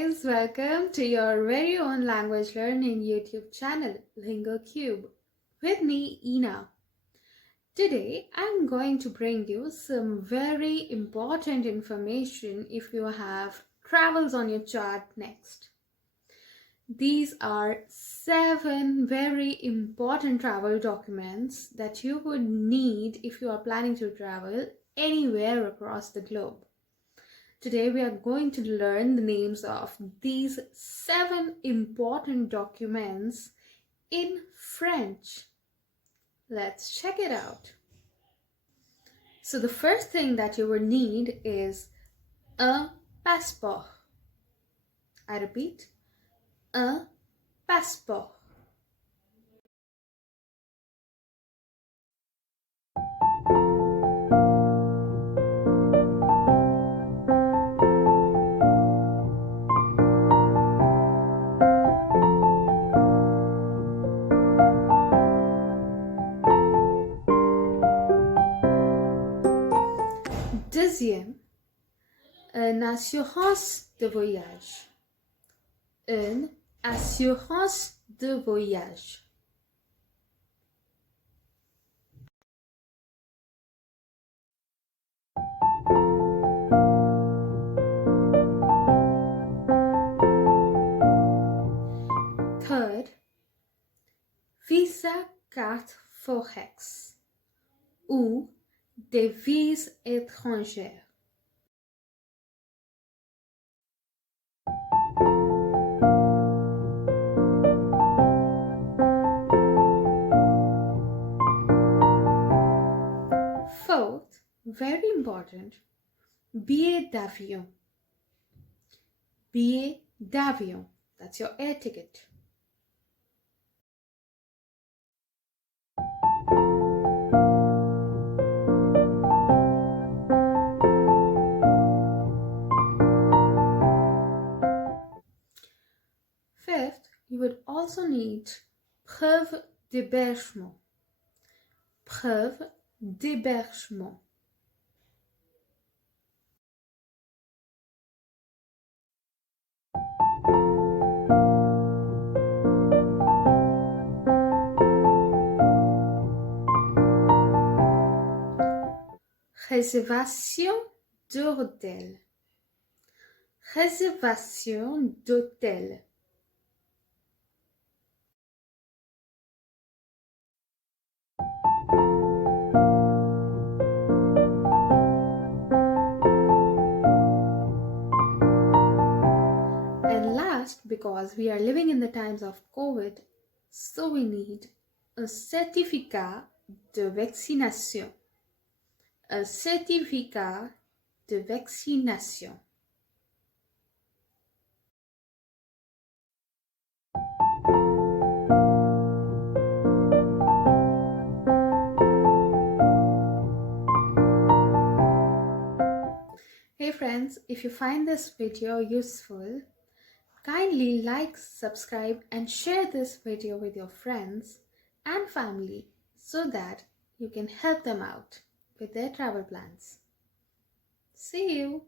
guys, welcome to your very own language learning YouTube channel, Lingo Cube, with me, Ina. Today, I'm going to bring you some very important information if you have travels on your chart next. These are 7 very important travel documents that you would need if you are planning to travel anywhere across the globe. Today we are going to learn the names of these 7 important documents in French. Let's check it out. So the first thing that you will need is un passeport. I repeat, un passeport. Deuxième, une assurance de voyage. Une assurance de voyage. Third, visa carte Forex ou DÉVISE étrangère. Fourth, very important, billet d'avion. Billet d'avion, that's your air ticket. Fifth, you would also need preuve d'hébergement. Preuve d'hébergement. Réservation d'hôtel. Réservation d'hôtel. And last, because we are living in the times of COVID, so we need un certificat de vaccination. Un certificat de vaccination. Hey friends, if you find this video useful, kindly like, subscribe and share this video with your friends and family so that you can help them out with their travel plans. See you!